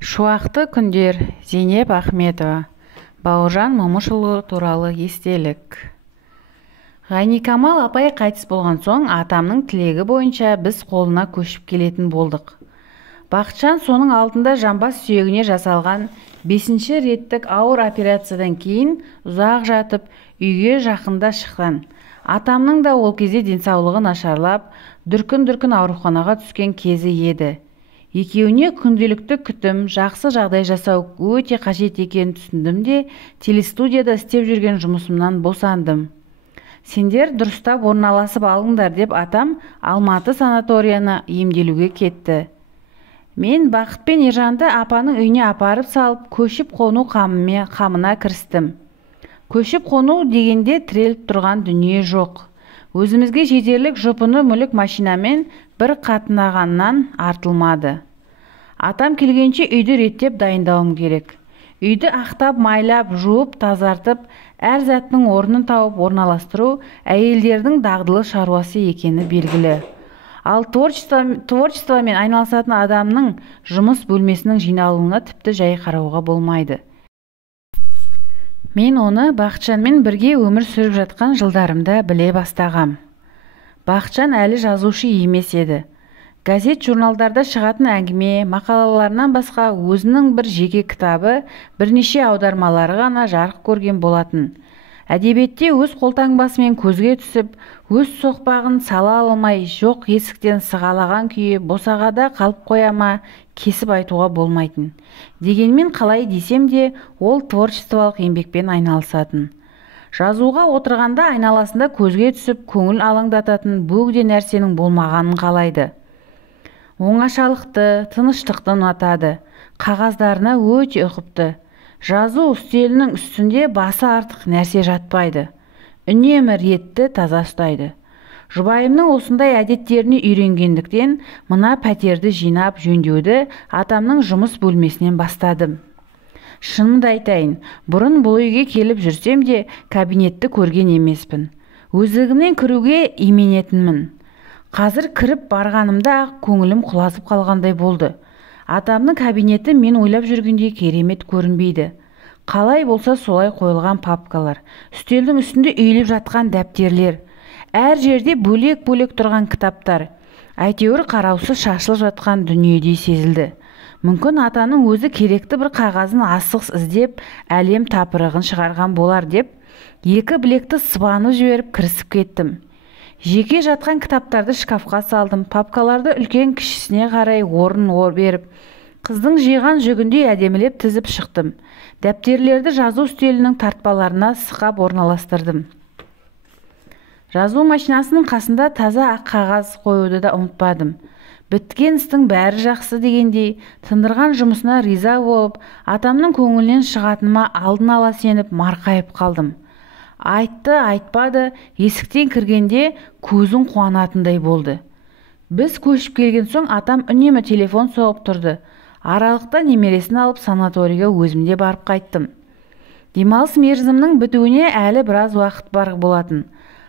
Шуақты күндер. Зейнеп Ахметова. Бауыржан Момышұлы туралы естелік. Ғайникамал апай қайтыс болған соң атамның тілегі бойынша біз қолына көшіп келетін болдық. Бақытжан соның алдында жамбас сүйегіне жасалған 5-ші реттік ауыр операциядан кейін ұзақ жатып, үйге жақында шыққан. Атамның да ол кезде денсаулығы нашарлап, дүркін ауруханаға түскен кезі еді. Екеуіне күнделікті күтім, жақсы жағдай жасау өте қажет екенін түсіндім де, телестудияда істеп жүрген жұмысымнан босандым. Сендер дұрыстап орналасып алыңдар деп атам Алматы санаторияны емделуге кетті. Мен Бақыт пен Ержанды апаның үйіне апарып салып, көшіп қону қамына кірістім. Көшіп қону дегенде тіреліп тұрған дүние жоқ. Өзімізге жетерлік жұпыны мүлік машинамен бір қатынағаннан артылмады. Атам келгенше үйді реттеп дайындауым керек. Үйді ақтап, майлап, жуып, тазартып, әр заттың орнын тауып орналастыру әйелдердің дағдылы шаруасы екені белгілі. Ал творчествомен айналысатын адамның жұмыс бөлмесінің жиналуына тіпті жай қарауға болмайды. Мен оны Бақытжанмен бірге өмір сүріп жатқан жылдарымда біле бастағам. Бақытжан әлі жазушы емес еді. Газет журналдарда шығатын әңгіме, мақалаларынан басқа өзінің бір жеке кітабы, бірнеше аудармалары ғана жарық көрген болатын. Әдебиетте өз қолтаңбасымен көзге түсіп, өз соқпағын сала алмай, жоқ есіктен сығалаған күйі босағада қалып қояма, кесіп айтуға болмайтын. Дегенмен қалай десем де, ол творчестволық еңбекпен айналысатын. Жазуға отырғанда айналасында көзге түсіп, көңіл алаңдататын бөгде нәрсенің болмағанын қалайды. Оңашалықты, тыныштықты ұнатады. Қағаздарына өте ұқыпты. Жазу үстелінің үстінде басы артық нәрсе жатпайды. Үнемі ретті таза ұстайды. Жұбайымның осындай әдеттеріне үйренгендіктен мына пәтерді жинап жөндеуді атамның жұмыс бөлмесінен бастадым. Шынымды айтайын, бұрын бұл үйге келіп жүрсем де кабинетті көрген емеспін. Өздігімнен кіруге именетінмін. Қазір кіріп барғанымда көңілім құлазып қалғандай болды. Атамның кабинеті мен ойлап жүргендей керемет көрінбейді. Қалай болса солай қойылған папкалар, үстелдің үстінде үйіліп жатқан дәптерлер, әр жерде бөлек-бөлек тұрған кітаптар, әйтеуір қараусыз шашылып жатқан дүниедей сезілді. Мүмкін атаның өзі керекті бір қағазын асығыс іздеп, әлем тапырығын шығарған болар деп, екі білекті сыбанып жіберіп кірісіп кеттім. Жеке жатқан кітаптарды шкафқа салдым, папкаларды үлкен кішісіне қарай орын беріп, қыздың жиған жүгіндей әдемілеп тізіп шықтым. Дәптерлерді жазу үстелінің тартпаларына сықап орналастырдым. Жазу машинасының қасында таза ақ қағаз қоюды да ұмытпадым. Біткен істің бәрі жақсы дегендей, тындырған жұмысына риза болып, атамның көңілінен шығатыныма алдын ала сеніп марқайып қалдым. Айтты, айтпады, есіктен кіргенде көзің қуанатындай болды. Біз көшіп келген соң атам үнемі телефон соғып тұрды. Аралықта немересін алып санаторийға өзімде барып қайттым. Демалыс мерзімнің бітуіне әлі біраз уақыт бар болатын.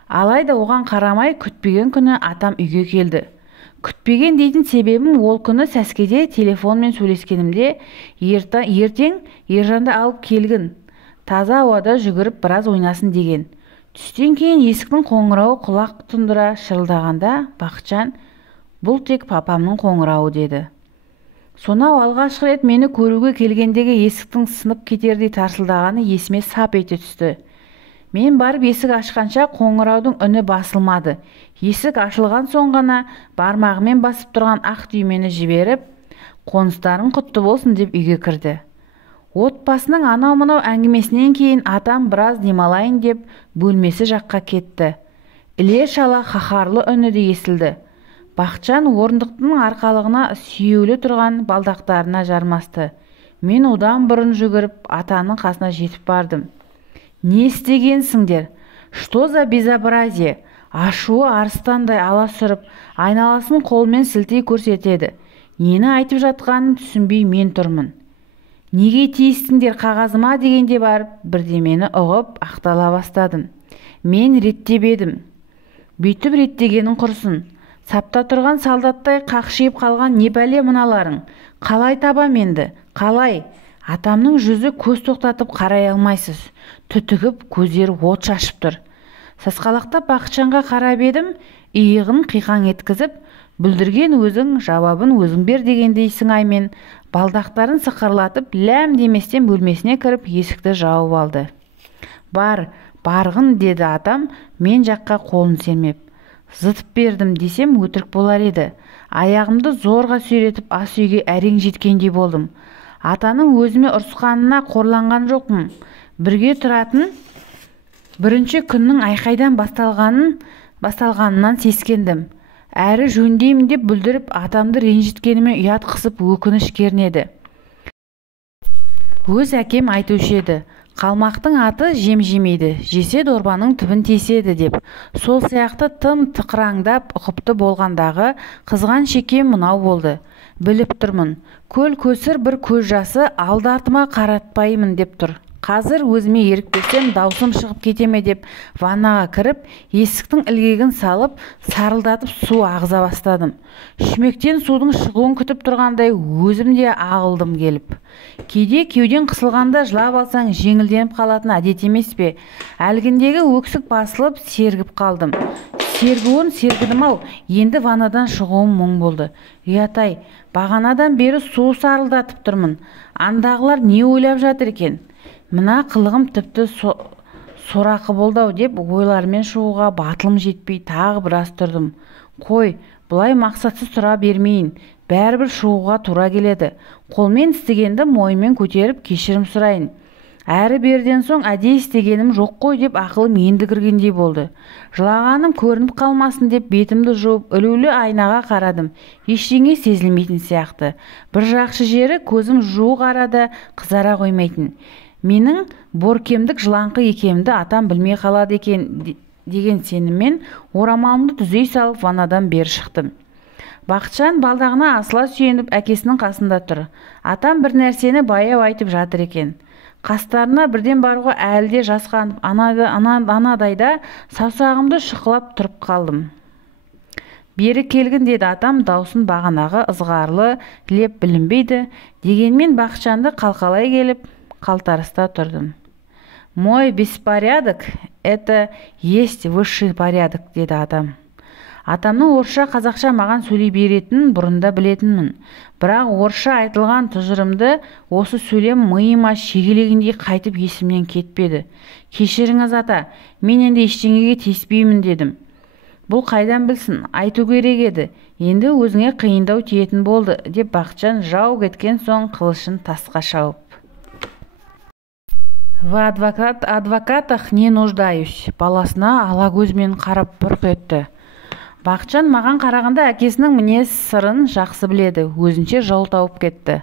Алайда оған қарамай күтпеген күні атам үйге келді. Күтпеген дейтін себебім ол күні сәскеде телефонмен сөйлескенімде ертең Ержанды алып келгін. Таза ауада жүгіріп біраз ойнасын деген. Түстен кейін есіктің қоңырауы құлақ тұндыра шырылдағанда Бақытжан, бұл тек папамның қоңырауы деді. Сонау алғашқы рет мені көруге келгендегі есіктің сынып кетердей тарсылдағаны есіме сап ете түсті. Мен барып есік ашқанша қоңыраудың үні басылмады. Есік ашылған соң ғана бармағымен басып тұрған ақ түймені жіберіп, қоныстарың құтты болсын деп үйге кірді. Отбасының анау-мынау әңгімесінен кейін атам біраз демалайын деп бөлмесі жаққа кетті. Іле-шала қаһарлы үні де естілді. Бақытжан орындықтың арқалығына сүйеулі тұрған балдақтарына жармасты. Мен одан бұрын жүгіріп атаның қасына жетіп бардым. Не істегенсіңдер? Что за безобразие? Ашуы арыстандай аласұрып, айналасын қолмен сілтей көрсетеді. Нені айтып жатқанын түсінбей мен тұрмын. Неге тиістіңдер қағазыма дегенде барып, бірдемені ұғып ақтала бастадым. Мен реттеп едім. Бүйтіп реттегенің құрсын. Сапта тұрған солдаттай қақшиып қалған не бәле мыналарың? Қалай табам енді? Қалай? Атамның жүзі көз тоқтатып қарай алмайсыз. Түтігіп, көздері от шашып тұр. Сасқалақтап Бақытжанға қарап едім, иығын қиқаң еткізіп, бүлдірген өзің, жауабын өзің бер дегендейсің аймен, балдақтарын сықырлатып, ләм деместен бөлмесіне кіріп, есікті жауып алды. Барғын, деді атам, мен жаққа қолын сермеп. Зытып бердім десем өтірік болар еді. Аяғымды зорға сүйретіп ас үйге әрең жеткендей болдым. Атаның өзіме ұрысқанына қорланған жоқпын. Бірге тұратын бірінші күннің айқайдан басталғанынан сескендім. Әрі жөндеймін деп бүлдіріп, атамды ренжіткеніме ұят қысып өкініш кернеді. Өз әкем айтушы еді, қалмақтың аты жем жемейді, жесе дорбаның түбін теседі деп. Сол сияқты тым тықыраңдап ұқыпты болғандағы қызған шекем мынау болды. Біліп тұрмын, көл көсір бір көз жасы алды артыма қаратпаймын деп тұр. Қазір өзіме ерік берсем даусым шығып кетеме деп ваннаға кіріп, есіктің ілгегін салып, сарылдатып су ағыза бастадым. Шүмектен судың шығуын күтіп тұрғандай өзім де ағылдым келіп. Кейде кеуден қысылғанда жылап алсаң жеңілденіп қалатын әдет емес пе? Әлгіндегі өксік басылып сергіп қалдым. Сергідім-ау, енді ваннадан шығуым мұң болды. Ұятай, бағанадан бері су сарылдатып тұрмын. Андағылар не ойлап жатыр екен? Мына қылығым тіпті сорақы болды-ау деп ойлармен шығуға батылым жетпей тағы біраз тұрдым. Қой, бұлай мақсатсыз тұра бермейін. Бәрібір шығуға тура келеді. Қолмен істегенді мойынмен көтеріп кешірім сұрайын. Әрі берден соң әдейі істегенім жоқ қой деп ақылым енді кіргендей болды. Жылағаным көрініп қалмасын деп бетімді жуып, ілулі айнаға қарадым. Ештеңе сезілмейтін сияқты. Bir жақсы жері көзім жуық арада қызара қоймайтын. Менің боркемдік жылаңқы екемді атам білмей қалады екен деген сеніммен орамалымды түзей салып ваннадан бері шықтым. Бақытжан балдағына асыла сүйеніп әкесінің қасында тұр. Атам бір нәрсені баяу айтып жатыр екен. Қастарына бірден баруға әлі де жасқанып, анадайда саусағымды шұқылап тұрып қалдым. Бері келгін, деді атам, даусын бағанағы ызғарлы леп білінбейді. Дегенмен Бақытжанды қалқалай келіп, қалтарыста тұрдым. Мой беспорядок – это есть высший порядок, деді атам. Атамның орысша қазақша маған сөйлей беретінін бұрында білетінмін. Бірақ орысша айтылған тұжырымды осы сөйлем миыма шегелегендей қайтып есімнен кетпеді. Кешіріңіз ата, мен енді ештеңеге теспеймін дедім. Бұл қайдан білсін, айту керек еді. Енді өзіңе қиындау тиетін болды, деп Бақытжан жау кеткен соң қылышын тасқа шауып. В адвокатах не нуждаюсь. Баласына ала көзмен қарап бұрқ етті. Бақытжан маған қарағанда әкесінің мінез сырын жақсы біледі, өзінше жол тауып кетті.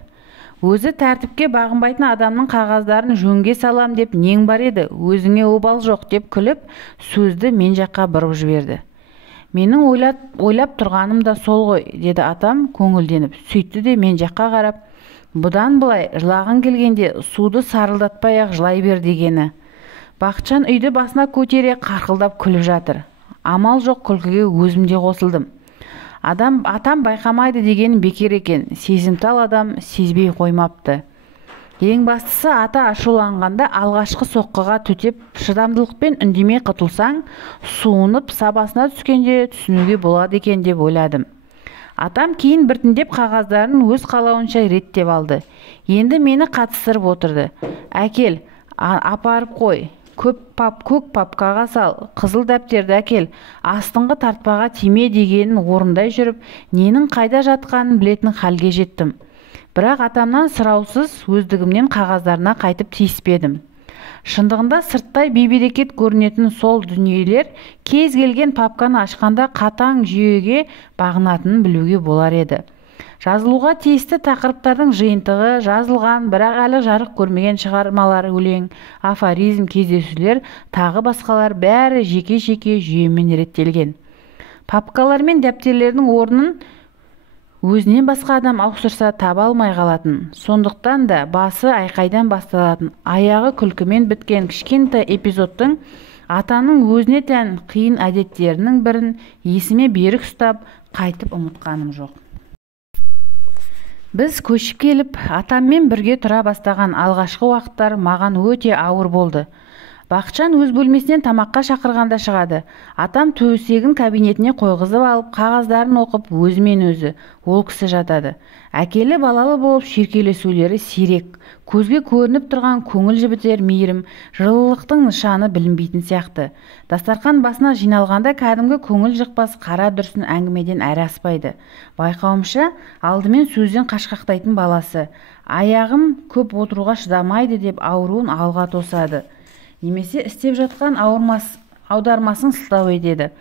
Өзі тәртіпке бағынбайтын адамның қағаздарын жөнге салам деп нең бар еді, өзіңе обал жоқ деп күліп, сөзді мен жаққа бұрып жіберді. Менің ойлап тұрғаным да сол ғой, деді атам көңілденіп, сөйтті де мен жаққа қарап, бұдан былай жылағың келгенде суды сарылдатпай-ақ жылай бер дегені. Бақытжан үйді басына көтере қарқылдап күліп жатыр. Амал жоқ, күлкіге өзім де қосылдым. Атам байқамайды деген бекер екен, сезімтал адам сезбей қоймапты. Ең бастысы ата ашуланғанда алғашқы соққыға төтеп шыдамдылықпен үндемей құтылсаң, суынып сабасына түскенде түсінуге болады екен деп ойладым. Атам кейін біртіндеп қағаздарын өз қалауынша реттеп алды. Енді мені қатыстырып отырды. Әкел, апарып қой. Көк папкаға сал, қызыл дәптерді әкел, астыңғы тартпаға тиме дегенін орындай жүріп, ненің қайда жатқанын білетін халге жеттім. Бірақ атамнан сұраусыз өздігімнен қағаздарына қайтып тиіспедім. Шындығында сырттай бейберекет көрінетін сол дүниелер кез келген папканы ашқанда қатаң жүйеге бағынатынын білуге болар еді. Жазылуға тиісті тақырыптардың жиынтығы жазылған, бірақ әлі жарық көрмеген шығармалар, өлең, афоризм, кездесулер, тағы басқалар бәрі жеке-жеке жүйемен реттелген. Папкалар мен дәптерлердің орнын өзінен басқа адам ауыстырса таба алмай қалатын. Сондықтан да басы айқайдан басталатын, аяғы күлкімен біткен кішкентай эпизодтың атаның өзіне тән қиын әдеттерінің бірін есіме берік ұстап, қайтып ұмытқаным жоқ. Біз көшіп келіп, атаммен бірге тұра бастаған алғашқы уақыттар маған өте ауыр болды. Бақытжан өз бөлмесінен тамаққа шақырғанда шығады. Атам төсегін кабинетіне қойғызып алып, қағаздарын оқып, өзімен өзі, ол кісі жатады. Әкелі балалы болып шеркелесулері сирек, көзге көрініп тұрған көңіл жібітер мейірім, жылылықтың нышаны білінбейтін сияқты. Дастархан басына жиналғанда кәдімгі көңіл жықпас қара дүрсін әңгімеден әрі аспайды. Байқауымша, алдымен сөзден қашқақтайтын баласы. Аяғым көп отыруға шыдамайды деп ауруын алға тосады. Немесе істеп жатқан аудармасын сылтау етеді.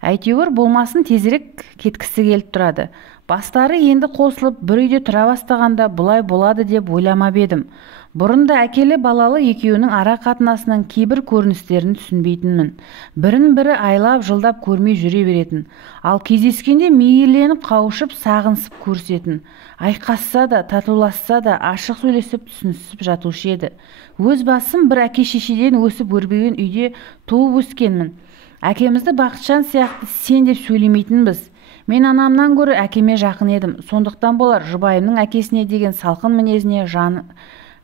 Әйтеуір болмасын тезірек кеткісі келіп тұрады. Бастары енді қосылып, бір үйде тұра бастағанда бұлай болады деп ойламап едім. Бұрында әкелі балалы екеуінің ара қатынасының кейбір көріністерін түсінбейтінмін. Бірін-бірі айлап, жылдап көрмей жүре беретін. Ал кездескенде мейірленіп, қауышып, сағынысып көрсетін. Айқасса да, татуласса да, ашық сөйлесіп, түсінісіп жатушы еді. Өз басым бір әке-шешеден өсіп өрбеген үйде туып өскенмін. Әкемізді Бақытжан сияқты сен деп сөйлемейтінбіз. Мен анамнан гөрі әкеме жақын едім. Сондықтан болар жұбайымның әкесіне деген салқын мінезіне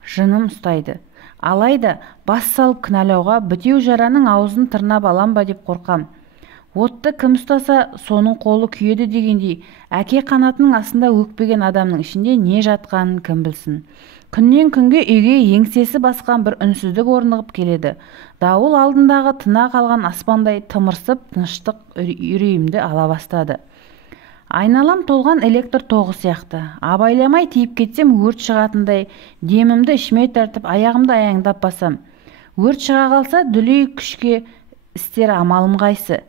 жыным ұстайды. Алайда бас салып кінәлауға, бітеу жараның аузын тырнап алам ба деп қорқам. Отты кім ұстаса, соның қолы күйеді дегендей, әке қанатының астында өкпеген адамның ішінде не жатқанын кім білсін. Күннен күнге үйге еңсесі басқан бір үнсіздік орнығып келеді. Дауыл алдындағы тына қалған аспандай тымырсып, тыныштық үрейімді ала бастады. Айналам толған электр тоғы сияқты. Абайламай тиіп кетсем өрт шығатындай, демімді ішіме тартып, аяғымды аяңдап басам. Өрт шыға қалса, дүлей күшке істер амалым қайсы.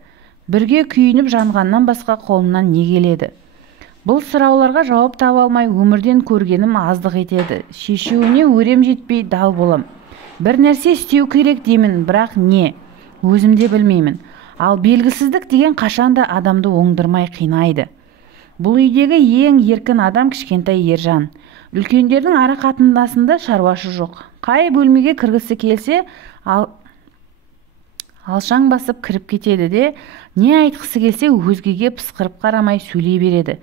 Бірге күйініп жанғаннан басқа қолымнан не келеді? Бұл сұрауларға жауап таба алмай өмірден көргенім аздық етеді. Шешуіне өрем жетпей дал болам. Бір нәрсе істеу керек деймін, бірақ не? Өзімде білмеймін. Ал белгісіздік деген қашанда адамды оңдырмай қинайды. Бұл үйдегі ең еркін адам кішкентай Ержан. Үлкендердің ара қатынасында шаруашы жоқ. Қай бөлмеге кіргісі келсе, алшаң басып кіріп кетеді де, не айтқысы келсе өзгеге пысқырып қарамай сөйлей береді.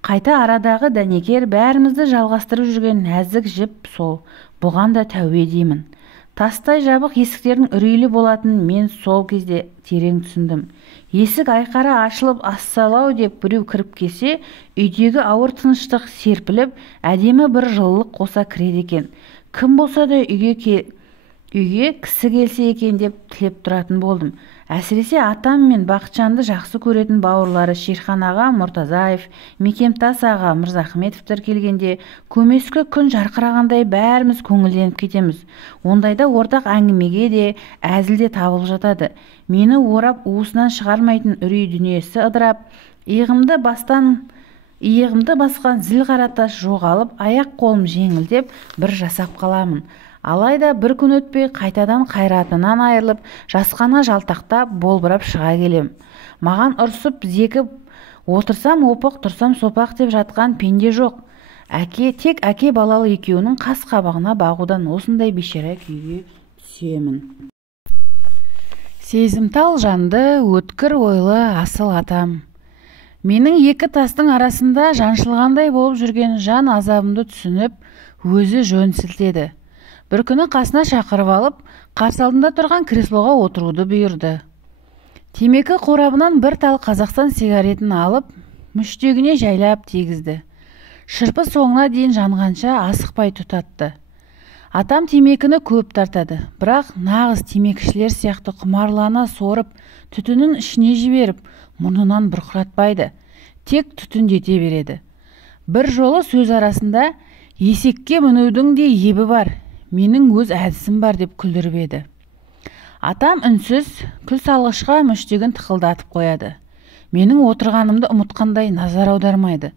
Қайта арадағы дәнекер бәрімізді жалғастырып жүрген нәзік жіп сол. Бұған да тәубе деймін. Тастай жабық есіктердің үрейлі болатын мен сол кезде терең түсіндім. Есік айқара ашылып, ассалау деп біреу кіріп келсе, үйдегі ауыр тыныштық серпіліп, әдемі бір жылылық қоса кіреді екен. Кім болса да үйге кісі келсе екен деп тілеп тұратын болдым. Әсіресе атам мен Бақытжанды жақсы көретін бауырлары Шерхан аға Мұртазаев, Мекемтас аға Мырзахметовтер келгенде көмескі күн жарқырағандай бәріміз көңілденіп кетеміз. Ондайда ортақ әңгімеге де, әзіл де табылып жатады. Мені орап уысынан шығармайтын үрей дүниесі ыдырап, иығымды басқан зіл қаратас жоғалып, аяқ қолым жеңілдеп бір жасап қаламын. Алайда бір күн өтпей қайтадан қайратынан айырылып, жасқана жалтақтап, болбырап шыға келем. Маған ұрсып, зекіп, отырсам опық, тұрсам сопақ деп жатқан пенде жоқ. Тек әке балалы екеуінің қас қабағына бағудан осындай бейшара күйге түсемін. Сезімтал жанды, өткір ойлы асыл атам. Менің екі тастың арасында жаншылғандай болып жүрген жан азабымды түсініп, өзі жөн сілтеді. Бір күні қасына шақырып алып, қарсы алдында тұрған креслоға отыруды бұйырды. Темекі қорабынан бір тал Қазақстан сигаретін алып, мүштегіне жайлап тегізді. Шырпы соңына дейін жанғанша асықпай тұтатты. Атам темекіні көп тартады, бірақ нағыз темекішілер сияқты құмарлана сорып, түтінін ішіне жіберіп, мұрнынан бұрқыратпайды, тек түтіндете береді. Бір жолы сөз арасында есекке мінудің де ебі бар, менің өз әдісім бар деп күлдіріп еді. Атам үнсіз күл салғышқа мүштегін тықылдатып қояды. Менің отырғанымды ұмытқандай назар аудармайды.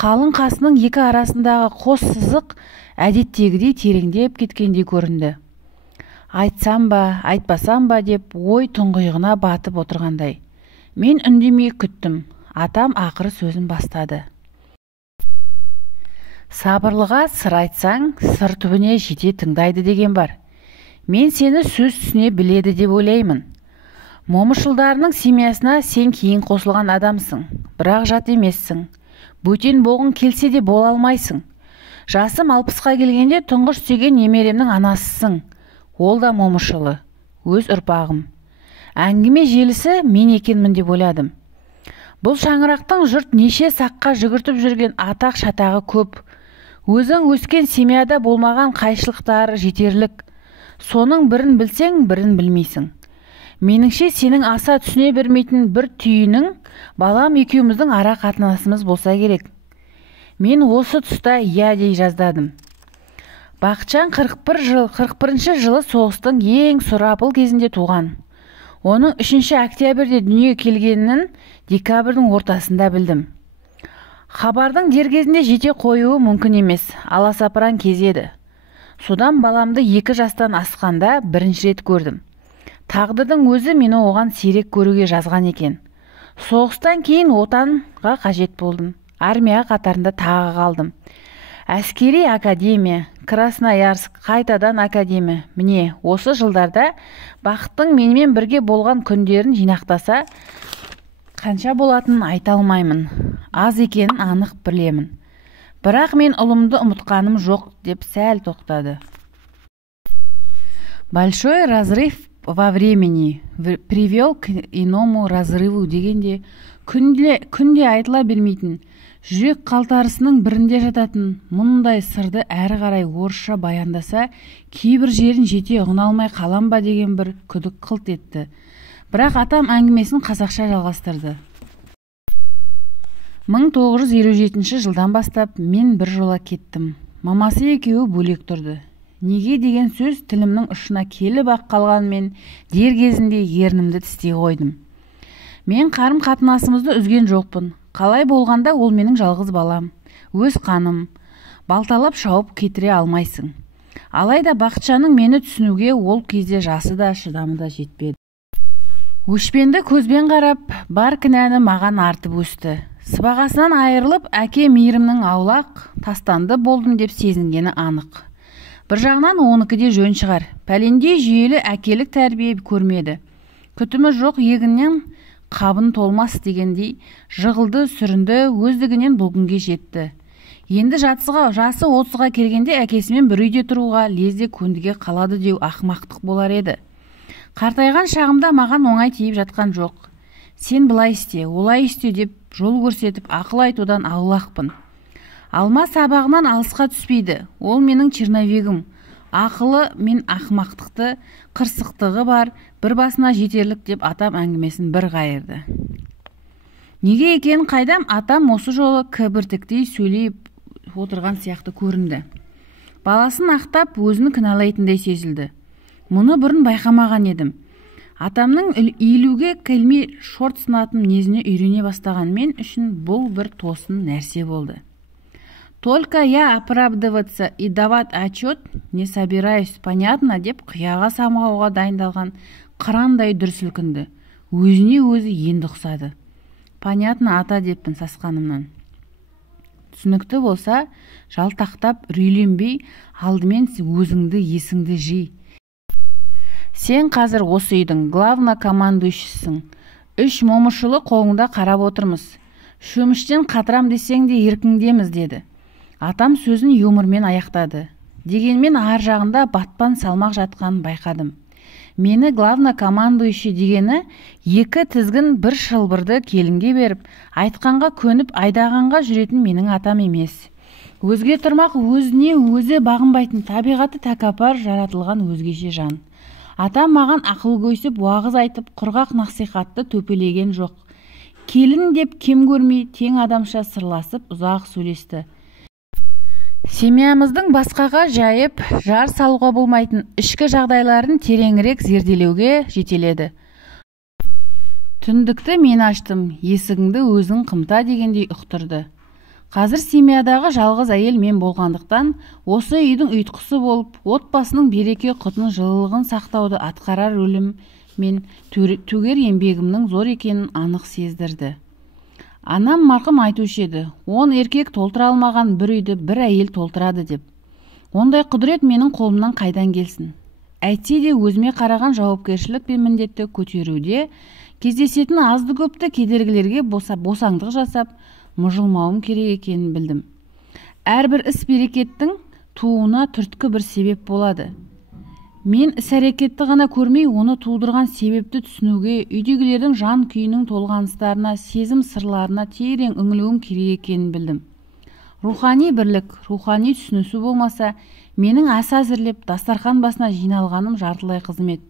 Қалың қасының екі арасындағы қос сызық әдеттегідей тереңдеп кеткендей көрінді. Айтсам ба, айтпасам ба деп ой тұңғиығына батып отырғандай. Мен үндемей күттім. Атам ақыры сөзін бастады. Сабырлыға сыр айтсаң, сыр түбіне жете тыңдайды деген бар. Мен сені сөз түсіне біледі деп ойлаймын. Момышылдарының семьясына сен кейін қосылған адамсың, бірақ жат емессің. Бөтен болғың келсе де бола алмайсың. Жасым 60-қа келгенде тұңғыш сүйген немеремнің анасысың. Ол да момышылы, өз ұрпағым. Әңгіме желісі мен екенмін деп ойладым. Бұл шаңырақтың жұрт неше саққа жүгіртіп жүрген атақ шатағы көп. Өзің өскен семьяда болмаған қайшылықтары жетерлік. Соның бірін білсең, бірін білмейсің. Меніңше сенің аса түсіне бермейтін бір түйінің балам екеуміздің ара қатынасымыз болса керек. Мен осы тұста иә дей жаздадым. Бақытжан 41 жылы соғыстың ең сұрапыл кезінде туған. Оның 3 октябрьде дүниеге келгенін декабрьдің ортасында білдім. Хабардың дер кезінде жете қоюы мүмкін емес, аласапыран кез еді. Содан баламды 2 жастан асқанда бірінші рет көрдім. Тағдырдың өзі мені оған сирек көруге жазған екен. Соғыстан кейін отанға қажет болдым. Армия қатарында тағы қалдым. Әскери академия, Красноярск, қайтадан академия. Міне, осы жылдарда бақыттың менімен бірге болған күндерін жинақтаса, қанша болатынын айта алмаймын. Аз екенін анық білемін. Бірақ мен ұлымды ұмытқаным жоқ деп сәл тоқтады. Большой разрыв во времени привел к иному разрыву дегенде күнде айтыла бермейтін, жүрек қалтарысының бірінде жататын мұндай сырды әрі қарай орысша баяндаса, кейбір жерін жете ұғына алмай қалам ба деген бір күдік қылт етті. Бірақ атам әңгімесін қазақша жалғастырды. 1957 жылдан бастап мен бір жола кеттім. Мамасы екеуі бөлек тұрды. Неге деген сөз тілімнің ұшына келіп ақ қалғанмен дер кезінде ернімді тістей қойдым. Мен қарым қатынасымызды үзген жоқпын. Қалай болғанда ол менің жалғыз балам, өз қаным. Балталап шауып кетіре алмайсың. Алайда Бақытжанның мені түсінуге ол кезде жасы да шыдамы да жетпеді. Өшпенді көзбен қарап, бар кінәні маған артып өсті. Сыбағасынан айырылып, әке мейірімнің аулақ, тастанды болдым деп сезінгені анық. Бір жағынан 12-де жөн шығар. Пәлендей жүйелі әкелік тәрбие көрмеді. Күтімі жоқ егіннен қабын толмас дегендей жығылды, сүрінді, өздігінен бұл күнге жетті. Енді жасы 30-ға келгенде әкесімен бір үйде тұруға лезде көндіге қалады деу ақымақтық болар еді. Қартайған шағымда маған оңай тиіп жатқан жоқ. Сен былай істе, олай істе деп жол көрсетіп ақыл айтудан аулақпын. Алма сабағынан алысқа түспейді. Ол менің черновегім. Ақылы мен ақымақтықты, қырсықтығы бар, бір басына жетерлік деп атам әңгімесін бір қайырды. Неге екенін қайдам, атам осы жолы кібіртіктей сөйлеп отырған сияқты көрінді. Баласын ақтап, өзін кінәлайтындай сезілді. Мұны бұрын байқамаған едім. Атамның иілуге келмей шорт сынатын мінезіне үйрене бастаған мен үшін бұл бір тосын нәрсе болды. Только я оправдываться и давать отчет не собираюсь, понятно, деп қияға самғауға дайындалған қырандай дүрсілкінді. Өзіне өзі енді ұқсады. Понятно, ата деппін сасқанымнан. Түсінікті болса, жалтақтап, үрейленбей, алдымен өзіңді есіңді жи. Сен қазір осы үйдің главнокомандующісің. 3 момышылы қолыңда қарап отырмыз. Шөміштен қатырам десең де еркіңдеміз деді. Атам сөзін юмормен аяқтады. Дегенмен ар жағында батпан салмақ жатқанын байқадым. Мені главнокомандующий дегені 2 тізгін бір шылбырды келінге беріп, айтқанға көніп айдағанға жүретін менің атам емес. Өзге тұрмақ өзіне өзі бағынбайтын табиғаты тәкаппар жаратылған өзгеше жан. Атам маған ақыл көйсіп, уағыз айтып, құрғақ насихатты төпелеген жоқ. Келін деп кем көрмей, тең адамша сырласып, ұзақ сөйлесті. Семьямыздың басқаға жайып, жар салуға болмайтын ішкі жағдайларын тереңірек зерделеуге жетеледі. Түндікті мен аштым, есігіңді өзің қымта дегендей ұқтырды. Қазір семьядағы жалғыз әйел мен болғандықтан, осы үйдің ұйытқысы болып, отбасының береке құтын жылылығын сақтауды атқарар рөлім мен төгер еңбегімнің зор екенін анық сездірді. Анам марқым айтушы еді, 10 еркек толтыра алмаған бір үйді бір әйел толтырады деп. Ондай құдірет менің қолымнан қайдан келсін? Әйтсе де өзіме қараған жауапкершілік пен міндетті көтеруде кездесетін азды-көпті кедергілерге босаңдық жасап, мұжылмауым керек екенін білдім. Әрбір іс-берекеттің тууына түрткі бір себеп болады. Мен іс-әрекетті ғана көрмей, оны тудырған себепті түсінуге, үйдегілердің жан күйінің толғаныстарына, сезім сырларына терең үңілуім керек екенін білдім. Рухани бірлік, рухани түсінісу болмаса, менің ас әзірлеп, дастархан басына жиналғаным жартылай қызмет.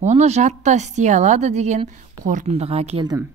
Оны жатта істей алады деген қорытындыға келдім.